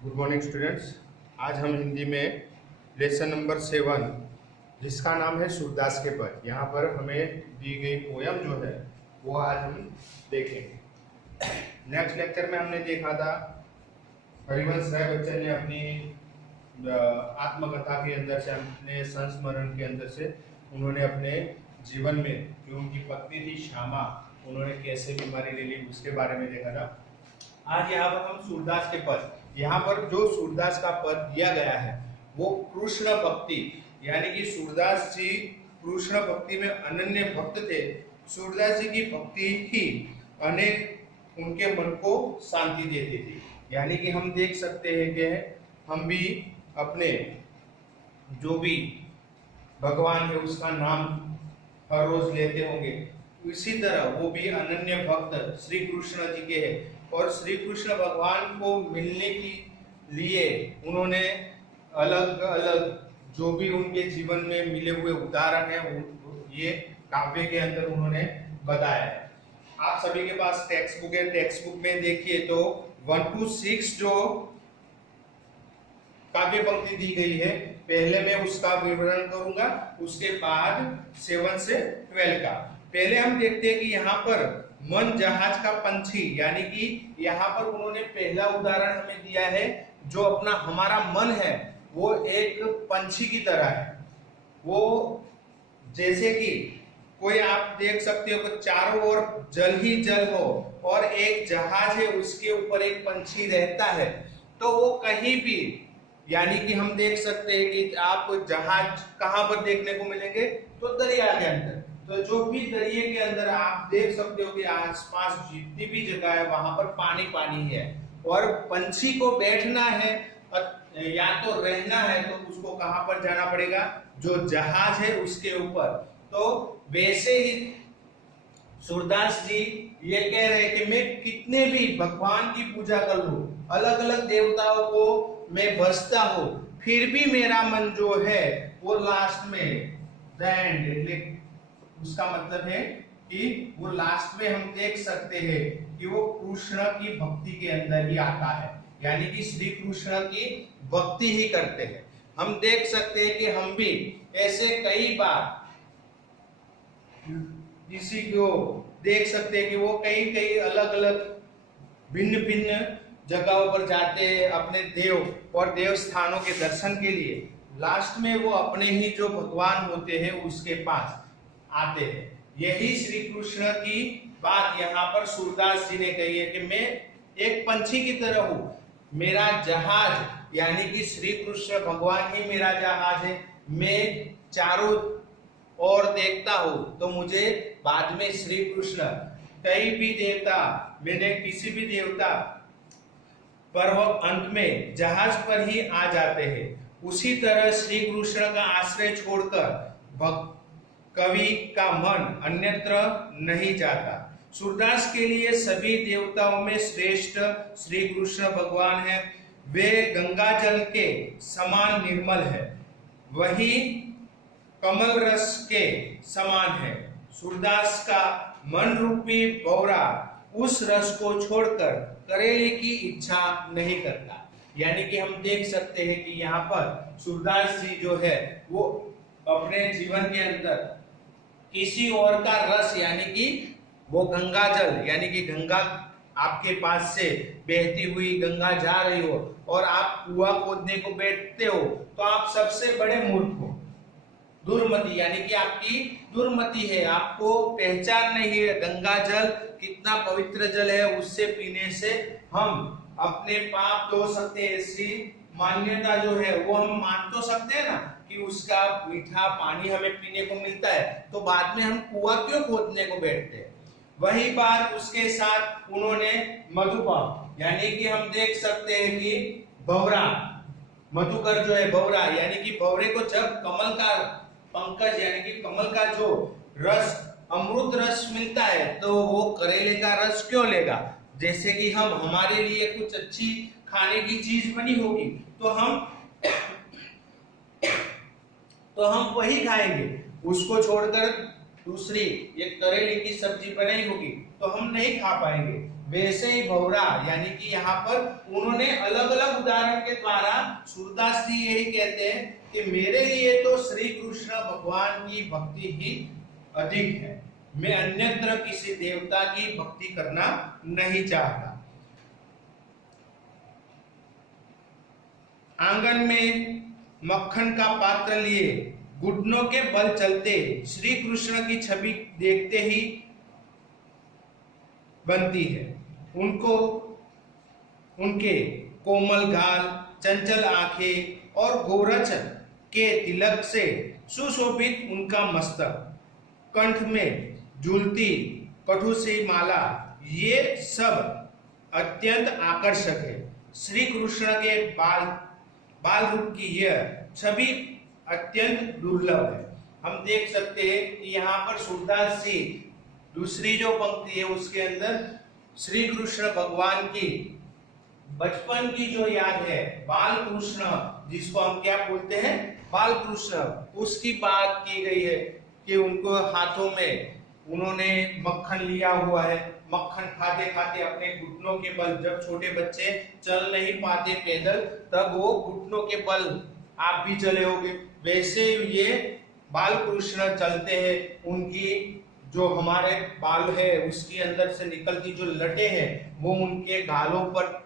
Good morning students. आज हम हिंदी में लेसन नंबर 7 जिसका नाम है सूरदास के पद, यहाँ पर हमें दी गई पोयम जो है वो आज हम देखेंगे। नेक्स्ट लेक्चर में हमने देखा था हरिवंश राय बच्चन ने अपनी आत्मकथा के अंदर से, अपने संस्मरण के अंदर से उन्होंने अपने जीवन में जो उनकी पत्नी थी श्यामा, उन्होंने कैसे बीमारी ले ली उसके बारे में देखा था। आज यहाँ पर हम सूरदास के पद, यहाँ पर जो सूरदास का पद दिया गया है वो कृष्ण भक्ति, यानी कि सूरदास जी कृष्ण भक्ति में अनन्य भक्त थे। सूरदास जी की भक्ति ही अनेक उनके मन को शांति देती थी। यानी कि हम देख सकते हैं कि हम भी अपने जो भी भगवान है उसका नाम हर रोज लेते होंगे, इसी तरह वो भी अनन्य भक्त श्री कृष्ण जी के हैं। और श्री कृष्ण भगवान को मिलने के लिए उन्होंने अलग अलग जो भी उनके जीवन में मिले हुए उदाहरण है ये काव्य के अंदर उन्होंने बताया है। आप सभी के पास टेक्स्ट बुक है, टेक्स्ट बुक में देखिए तो 1 to 6 जो काव्य पंक्ति दी गई है, पहले मैं उसका विवरण करूंगा, उसके बाद 7 से 12 का। पहले हम देखते हैं कि यहाँ पर मन जहाज का पंछी, यानी कि यहाँ पर उन्होंने पहला उदाहरण हमें दिया है, जो अपना हमारा मन है वो एक पंछी की तरह है। वो जैसे कि कोई आप देख सकते हो कि चारों ओर जल ही जल हो और एक जहाज है उसके ऊपर एक पंछी रहता है, तो वो कहीं भी, यानी कि हम देख सकते हैं कि आप जहाज कहां पर देखने को मिलेंगे, तो दरिया के अंदर। तो जो भी दरिया के अंदर आप देख सकते हो कि आसपास जितनी भी जगह है वहां पर पानी पानी है, और पंछी को बैठना है या तो रहना है तो उसको कहां पर जाना पड़ेगा, जो जहाज है उसके ऊपर। तो वैसे ही सूरदास जी ये कह रहे हैं कि मैं कितने भी भगवान की पूजा कर लूं, अलग अलग देवताओं को मैं भजता हूं, फिर भी मेरा मन जो है वो लास्ट में उसका मतलब है कि वो लास्ट में हम देख सकते हैं कि वो कृष्ण की भक्ति के अंदर ही आता है, यानी कि श्री कृष्ण की भक्ति ही करते हैं। हम देख सकते हैं कि हम भी ऐसे कई बार किसी को देख सकते हैं कि वो कई कई अलग अलग भिन्न भिन्न जगहों पर जाते हैं अपने देव और देव स्थानों के दर्शन के लिए। लास्ट में वो अपने ही जो भगवान होते हैं उसके पास आते हैं। यही श्री कृष्ण की बात यहाँ पर सूरदास जी ने कही है कि मैं एक पंछी की तरह हूं, मेरा जहाज यानी कि श्री कृष्ण भगवान ही मेरा जहाज है। मैं चारों ओर देखता हूं तो मुझे बाद में श्री कृष्ण, कई भी देवता, मैंने किसी भी देवता पर वो अंत में जहाज पर ही आ जाते हैं। उसी तरह श्री कृष्ण का आश्रय छोड़कर कवि का मन अन्यत्र नहीं जाता। सूरदास के लिए सभी देवताओं में श्रेष्ठ श्री कृष्ण भगवान है। वे गंगा जल के समान निर्मल है, वही कमल रस के समान है। सूरदास का मन रूपी भौरा उस रस को छोड़कर करेले की इच्छा नहीं करता। यानी कि हम देख सकते हैं कि यहाँ पर सूरदास जी जो है वो अपने जीवन के अंदर किसी और का रस, यानी कि वो गंगा जल, यानी कि गंगा आपके पास से बहती हुई गंगा जा रही हो और आप कुआं खोदने को बैठते हो, तो आप सबसे बड़े मूर्ख हो, दुर्मति, यानी कि आपकी दुर्मति है, आपको पहचान नहीं है गंगा जल कितना पवित्र जल है, उससे पीने से हम अपने पाप धो सकते हैं। ऐसी मान्यता जो है वो हम मान तो सकते हैं ना कि उसका मीठा पानी हमें पीने को मिलता है, तो बाद में हम कुआं क्यों खोदने को बैठते हैं। वही बात उसके साथ उन्होंने मधुपर, यानी कि हम देख सकते हैं कि भौरा, मधुकर जो है भौरा, यानी कि भौरे को जब कमल का पंकज यानी कि कमल का जो रस, अमृत रस मिलता है, तो वो करेले का रस क्यों लेगा। जैसे कि हम, हमारे लिए कुछ अच्छी खाने की चीज बनी होगी तो हम वही खाएंगे, उसको छोड़कर दूसरी एक करेले की सब्जी बनाई होगी तो हम नहीं खा पाएंगे। वैसे ही भौरा, यानी कि यहाँ पर उन्होंने अलग अलग उदाहरण के द्वारा सूरदास जी यही कहते हैं कि मेरे लिए तो श्री कृष्ण भगवान की भक्ति ही अधिक है, मैं अन्यत्र किसी देवता की भक्ति करना नहीं चाहता। आंगन में मक्खन का पात्र लिए घुटनों के बल चलते श्री कृष्ण की छवि देखते ही बनती है। उनको उनके कोमल गाल, चंचल आंखें और गोरच के तिलक से सुशोभित उनका मस्तक, कंठ में झूलती कठुसी माला, ये सब अत्यंत आकर्षक है। श्री कृष्ण के बाल रूप की यह छवि अत्यंत दुर्लभ है। हम देख सकते हैं कि यहाँ पर सूरदास जी दूसरी जो पंक्ति है उसके अंदर श्री कृष्ण भगवान की बचपन की जो याद है, बाल कृष्ण जिसको हम क्या बोलते हैं, बाल कृष्ण, उसकी बात की गई है कि उनको हाथों में उन्होंने मक्खन लिया हुआ है, मक्खन खाते खाते अपने घुटनों के बल, जब छोटे बच्चे चल नहीं पाते पैदल तब वो घुटनों के बल, आप भी चले होगे, वैसे ये बाल कृष्ण चलते हैं। उनकी जो हमारे बाल है उसके अंदर से निकलती जो लटे हैं वो उनके गालों पर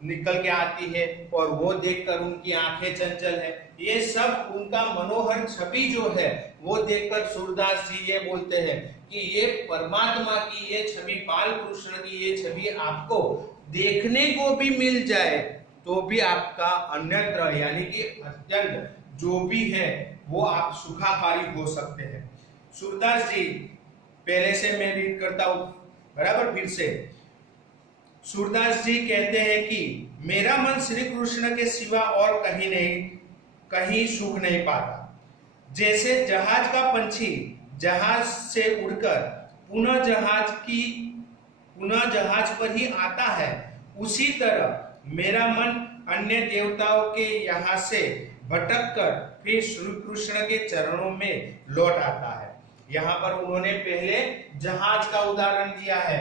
निकल के आती है और वो देखकर उनकी आंखें चंचल है। ये सब उनका मनोहर छवि जो है वो देखकर सूरदास जी ये बोलते हैं कि ये परमात्मा की ये छवि, बाल कृष्ण की ये छवि आपको देखने को भी मिल जाए तो भी आपका अन्यत्र यानी कि अत्यंत जो भी है वो आप सुखाकारी हो सकते हैं। सूरदास जी पहले से मैं रीड करता हूं बराबर, फिर से सूरदास जी कहते हैं कि मेरा मन श्री कृष्ण के सिवा और कहीं सुख नहीं पाता। जैसे जहाज का पंछी जहाज से उड़कर पुनः जहाज पर ही आता है, उसी तरह मेरा मन अन्य देवताओं के यहाँ से भटक कर फिर श्री कृष्ण के चरणों में लौट आता है। यहाँ पर उन्होंने पहले जहाज का उदाहरण दिया है।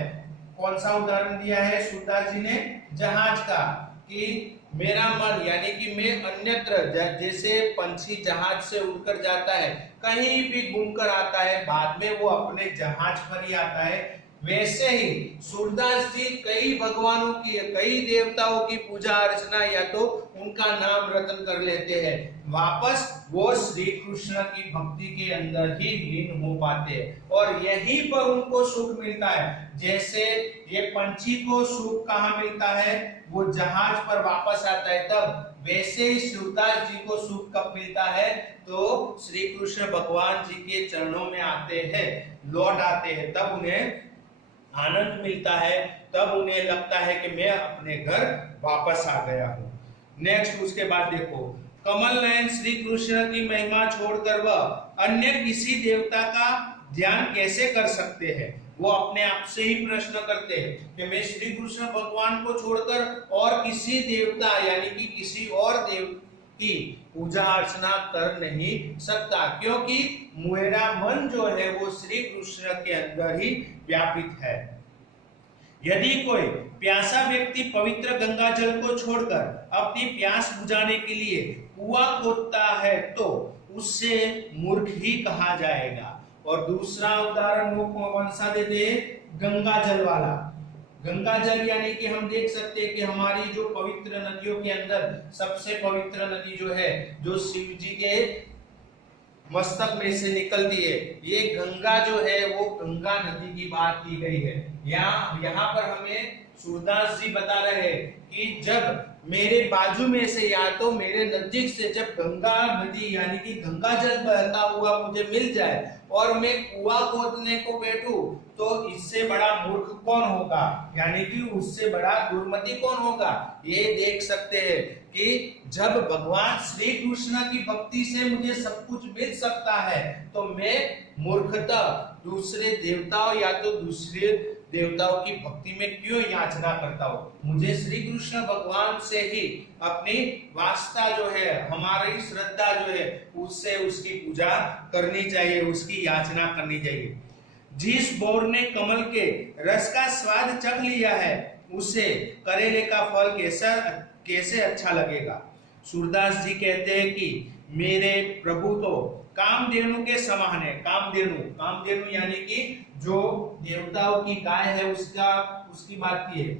कौन सा उदाहरण दिया है सूरदास जी ने? जहाज का, कि मेरा मन यानी कि मैं अन्यत्र, जैसे पंछी जहाज से उड़कर जाता है, कहीं भी घूमकर आता है, बाद में वो अपने जहाज पर ही आता है, वैसे ही सूरदास जी कई भगवानों की, कई देवताओं की पूजा अर्चना या तो उनका नाम रटन कर लेते हैं, वापस वो श्री कृष्ण की भक्ति के अंदर ही लीन हो पाते हैं और यहीं पर उनको सुख मिलता है। जैसे ये पंछी को सुख कहाँ मिलता है? वो जहाज पर वापस आता है तब, वैसे ही सूरदास जी को सुख कब मिलता है? तो श्री कृष्ण भगवान जी के चरणों में आते हैं, लौट आते हैं, तब उन्हें आनंद मिलता है, तब उन्हें लगता है कि मैं अपने घर वापस आ गया हूं। नेक्स्ट उसके बाद देखो, कमल नयन श्री कृष्ण की महिमा छोड़कर वह अन्य किसी देवता का ध्यान कैसे कर सकते हैं? वो अपने आप से ही प्रश्न करते हैं कि मैं श्री कृष्ण भगवान को छोड़कर और किसी देवता यानी कि किसी और देव की पूजा अर्चना कर नहीं सकता, क्योंकि मेरा मन जो है वो श्री कृष्ण के अंदर ही व्यापित है। यदि कोई प्यासा व्यक्ति पवित्र गंगा जल को छोड़कर अपनी प्यास बुझाने के लिए कुआं खोदता है तो उससे मूर्ख ही कहा जाएगा। और दूसरा उदाहरण वो कौन सा देते हैं? गंगा जल वाला। गंगा जल यानी कि हम देख सकते हैं कि हमारी जो पवित्र नदियों के अंदर सबसे पवित्र नदी जो है, जो शिव जी के मस्तक में से निकलती है, ये गंगा जो है वो गंगा नदी की बात की गई है। यहाँ पर हमें सूरदास जी बता रहे हैं कि जब मेरे बाजू में से या तो मेरे नजदीक से जब गंगा नदी यानी कि गंगा जल बहता हुआ मुझे मिल जाए और मैं कुआं खोदने को बैठूं तो इससे बड़ा मूर्ख कौन होगा, यानी कि उससे बड़ा दुर्मति कौन होगा। ये देख सकते हैं कि जब भगवान श्री कृष्ण की भक्ति से मुझे सब कुछ मिल सकता है तो मैं मूर्खता दूसरे देवताओं या तो दूसरे देवताओं की भक्ति में क्यों याचना करता हूँ। मुझे श्री कृष्ण भगवान से ही अपनी वास्ता जो है, हमारी श्रद्धा जो है, उससे उसकी पूजा करनी चाहिए, उसकी याचना करनी चाहिए। जिस बौर ने कमल के रस का स्वाद चख लिया है उसे करेले का फल कैसे अच्छा लगेगा। सूरदास जी कहते हैं कि मेरे प्रभु तो कामधेनु के समान है। कामधेनु यानी कि जो देवताओं की गाय है उसकी बात की है।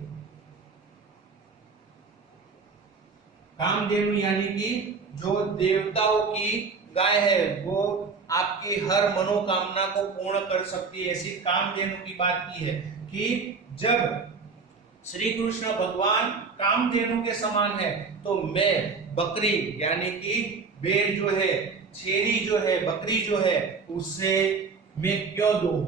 कामधेनु यानी कि जो देवताओं की गाय है वो आपकी हर मनोकामना को पूर्ण कर सकती है। ऐसी कामधेनु की बात की है कि जब श्री कृष्ण भगवान कामधेनु के समान है तो मैं बकरी यानी कि भेड़ जो है, छेरी जो है, बकरी जो है उससे मैं क्यों दूं।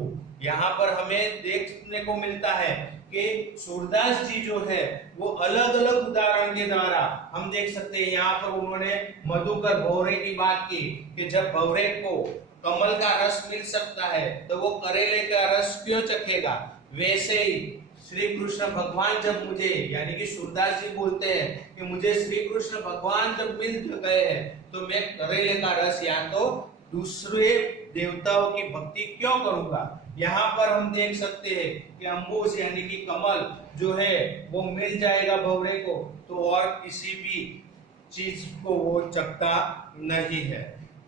यहाँ पर हमें देखने को मिलता है कि सूरदास जी जो है वो अलग अलग उदाहरण के द्वारा हम देख सकते हैं। यहाँ पर उन्होंने मधुकर भौरे की बात की कि जब भौरे को कमल का रस मिल सकता है तो वो करेले का रस क्यों चखेगा। वैसे ही श्री कृष्ण भगवान जब मुझे यानी कि सूरदास जी बोलते हैं कि मुझे श्री कृष्ण भगवान जब मिल गए हैं तो मैं करेले का रस या तो दूसरे देवताओं की भक्ति क्यों करूंगा। यहाँ पर हम देख सकते हैं कि अम्बुज यानी कि कमल जो है वो मिल जाएगा भौरे को तो और किसी भी चीज को वो चखता नहीं है।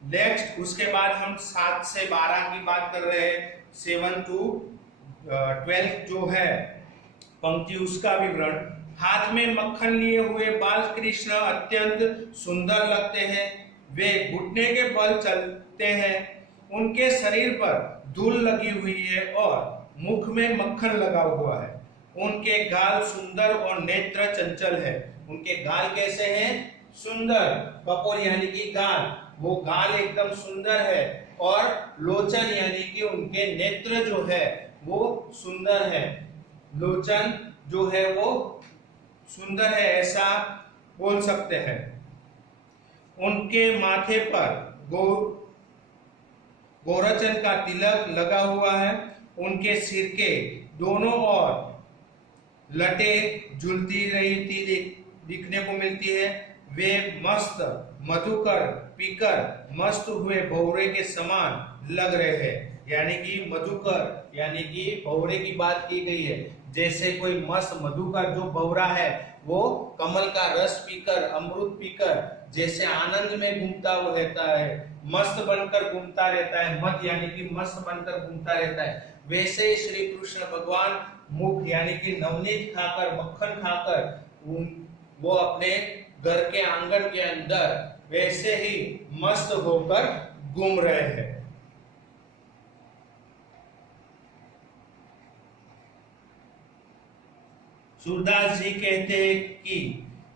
नेक्स्ट उसके बाद हम 7 से 12 की बात कर रहे हैं। 7 to 12 जो है पंक्ति उसका विवरण। हाथ में मक्खन लिए हुए बाल कृष्ण अत्यंत सुंदर लगते हैं। वे घुटने के बल चलते हैं। उनके शरीर पर धूल लगी हुई है और मुख में मक्खन लगा हुआ है। उनके गाल सुंदर और नेत्र चंचल है। उनके गाल कैसे हैं? सुंदर। कपोल यानी कि गाल, वो गाल एकदम सुंदर है और लोचन यानी कि उनके नेत्र जो है वो सुंदर है। लोचन जो है वो सुंदर है ऐसा बोल सकते हैं। उनके माथे पर गोरचन का तिलक लगा हुआ है। उनके सिर के दोनों ओर लटें झूलती रही दिखने को मिलती है। वे मस्त मधुकर पीकर मस्त हुए भौरे के समान लग रहे हैं। यानी कि मधुकर यानी कि भौरे की बात की गई है। जैसे कोई मस्त मधुकर जो भौरा है वो कमल का रस पीकर, अमृत पीकर जैसे आनंद में घूमता हुआ रहता है, मस्त बनकर घूमता रहता है, मत यानी कि मस्त बनकर घूमता रहता है, वैसे ही श्री कृष्ण भगवान मुख यानी कि नवनीत खाकर, मक्खन खाकर वो अपने घर के आंगन के अंदर वैसे ही मस्त होकर घूम रहे हैं। सूरदास जी कहते हैं कि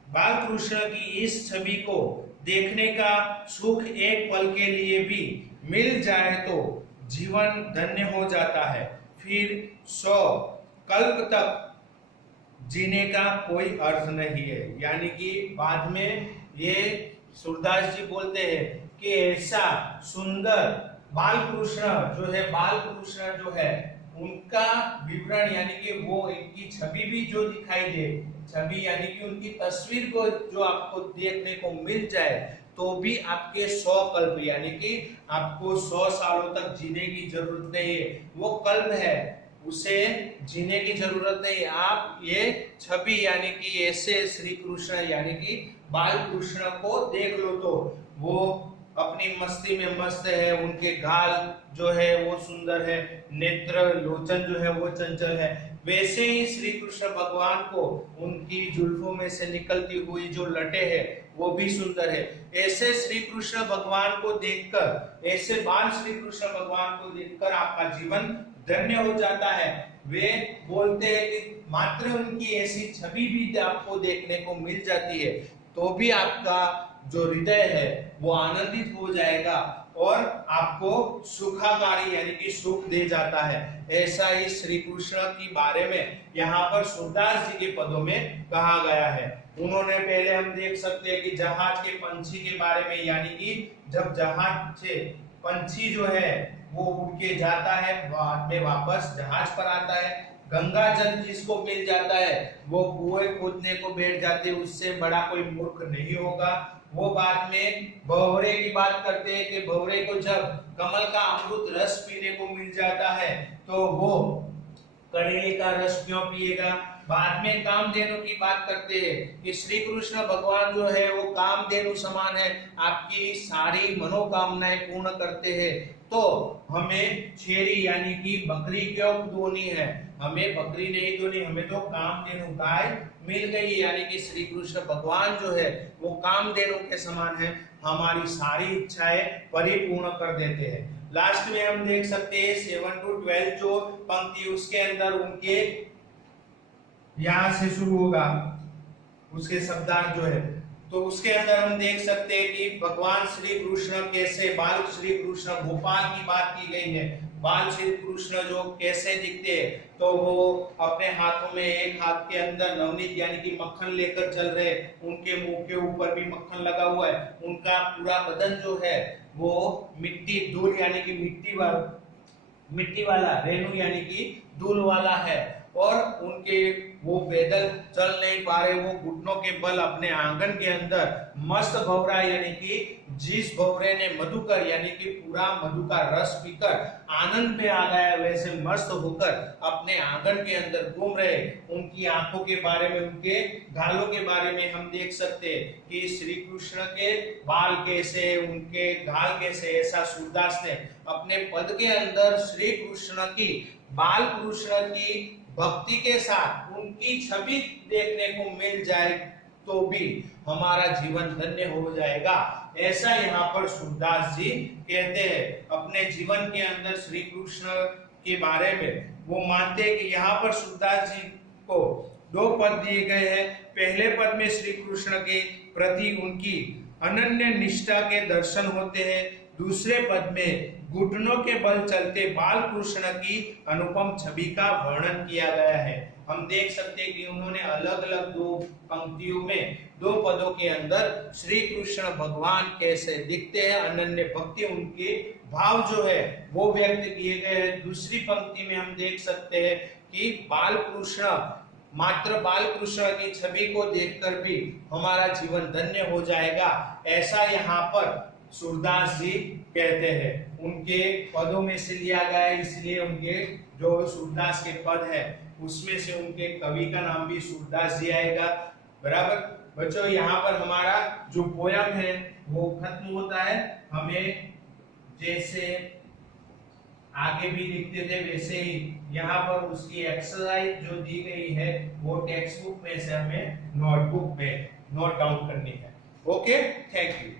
बाल कृष्ण की इस छवि को देखने का सुख एक पल के लिए भी मिल जाए तो जीवन धन्य हो जाता है। फिर 100 कल्प तक जीने का कोई अर्थ नहीं है। यानी कि बाद में ये सूरदास जी बोलते हैं कि ऐसा सुंदर बाल कृष्ण जो है, बाल कृष्ण जो है उनका विवरण यानी कि वो इनकी छवि भी जो दिखाई दे, छवि यानी कि उनकी तस्वीर को जो आपको देखने को मिल जाए तो भी आपके 100 कल्प यानी कि आपको 100 सालों तक जीने की जरूरत नहीं है। वो कल्प है, उसे जीने की जरूरत नहीं। आप ये छवि यानी कि ऐसे श्री कृष्ण यानी कि बाल कृष्ण को देख लो तो वो अपनी मस्ती में मस्त है। उनके गाल जो है वो सुंदर है, नेत्र लोचन जो है वो चंचल है। वैसे ही श्री कृष्ण भगवान को उनकी जुल्फों में से निकलती हुई जो लटे है वो भी सुंदर है। ऐसे श्री कृष्ण भगवान को देखकर, ऐसे बाल श्री कृष्ण भगवान को देखकर आपका जीवन धन्य हो जाता है। वे बोलते हैं कि मात्र उनकी ऐसी छवि भी आपको देखने को मिल जाती है तो भी आपका जो हृदय है वो आनंदित हो जाएगा और आपको सुखाकारी यानी कि सुख दे जाता है। ऐसा ही श्री कृष्ण के बारे में यहाँ पर सूरदास जी के पदों में कहा गया है। उन्होंने पहले हम देख सकते हैं कि जहाज के पंछी के बारे में, यानी कि जब जहाज से पंछी जो है वो उड़ के जाता है, बाद में वापस जहाज पर आता है। गंगा जल जिसको मिल जाता है वो कुएं खोदने को बैठ जाते, उससे बड़ा कोई मूर्ख नहीं होगा। वो बाद में भंवरे की बात करते हैं कि भंवरे को जब कमल का अमृत रस पीने को मिल जाता है तो वो कड़वे का रस क्यों पिएगा। बाद में कामधेनु की बात करते हैं कि श्री कृष्ण भगवान जो है वो कामधेनु समान है, आपकी सारी मनोकामनाएं पूर्ण करते हैं। तो हमें छेरी यानी कि बकरी क्यों धोनी है, हमें बकरी नहीं धोनी, हमें तो कामधेनु गाय मिल गई, यानी कि श्री कृष्ण भगवान जो है वो कामधेनु के समान है, हमारी सारी इच्छाएं परिपूर्ण कर देते हैं। लास्ट में हम देख सकते हैं 7 to 12 जो पंक्ति उसके अंदर उनके यहां से शुरू होगा उसके शब्दार्थ जो है, तो उसके अंदर हम देख सकते हैं कि भगवान श्री कृष्ण कैसे, बाल श्री कृष्ण गोपाल की बात की गई है। बाल श्री कृष्ण जो कैसे दिखते हैं, तो वो अपने हाथों में एक हाथ के अंदर नवनीत यानी कि मक्खन लेकर चल रहे, उनके मुंह के ऊपर भी मक्खन लगा हुआ है, उनका पूरा बदन जो है वो मिट्टी धूल यानी कि मिट्टी वाला रेणु यानी कि धूल वाला है, और उनके वो पैदल चल नहीं पा रहे, वो घुटनों के बल अपने आंगन के अंदर मस्त भवरा यानी कि जिस भवरे ने मधुकर यानी कि पूरा मधु का रस पीकर आनंद में आ गया, वैसे मस्त होकर अपने आंगन के अंदर घूम रहे। उनकी आंखों के बारे में, उनके गालों के बारे में हम देख सकते हैं कि श्री कृष्ण के बाल कैसे, उनके गाल कैसे, ऐसा सूरदास ने अपने पद के अंदर श्री कृष्ण की, बाल कृष्ण की भक्ति के साथ उनकी छवि देखने को मिल जाए तो भी हमारा जीवन धन्य हो जाएगा, ऐसा यहाँ पर सूरदास जी कहते हैं। अपने जीवन के अंदर श्री कृष्ण के बारे में वो मानते हैं कि यहाँ पर सूरदास जी को 2 पद दिए गए हैं। पहले पद में श्री कृष्ण के प्रति उनकी अनन्य निष्ठा के दर्शन होते हैं, दूसरे पद में घुटनों के बल चलते बाल कृष्ण की अनुपम छवि का वर्णन किया गया है। हम देख सकते हैं कि उन्होंने अलग अलग 2 पंक्तियों में 2 पदों के अंदर श्री कृष्ण भगवान कैसे दिखते हैं, अनन्य भक्ति, उनके भाव जो है वो व्यक्त किए गए हैं। दूसरी पंक्ति में हम देख सकते हैं कि बाल कृष्ण, मात्र बाल कृष्ण की छवि को देखकर भी हमारा जीवन धन्य हो जाएगा, ऐसा यहाँ पर सूरदास जी कहते हैं। उनके पदों में से लिया गया है, इसलिए उनके जो सूरदास के पद है उसमें से उनके कवि का नाम भी सूरदास जी आएगा। बराबर बच्चों, यहाँ पर हमारा जो पोयम है वो खत्म होता है। हमें जैसे आगे भी लिखते थे वैसे ही यहाँ पर उसकी एक्सरसाइज जो दी गई है वो टेक्स्ट बुक में से हमें नोटबुक में नोट डाउन करनी है। Okay, thank you.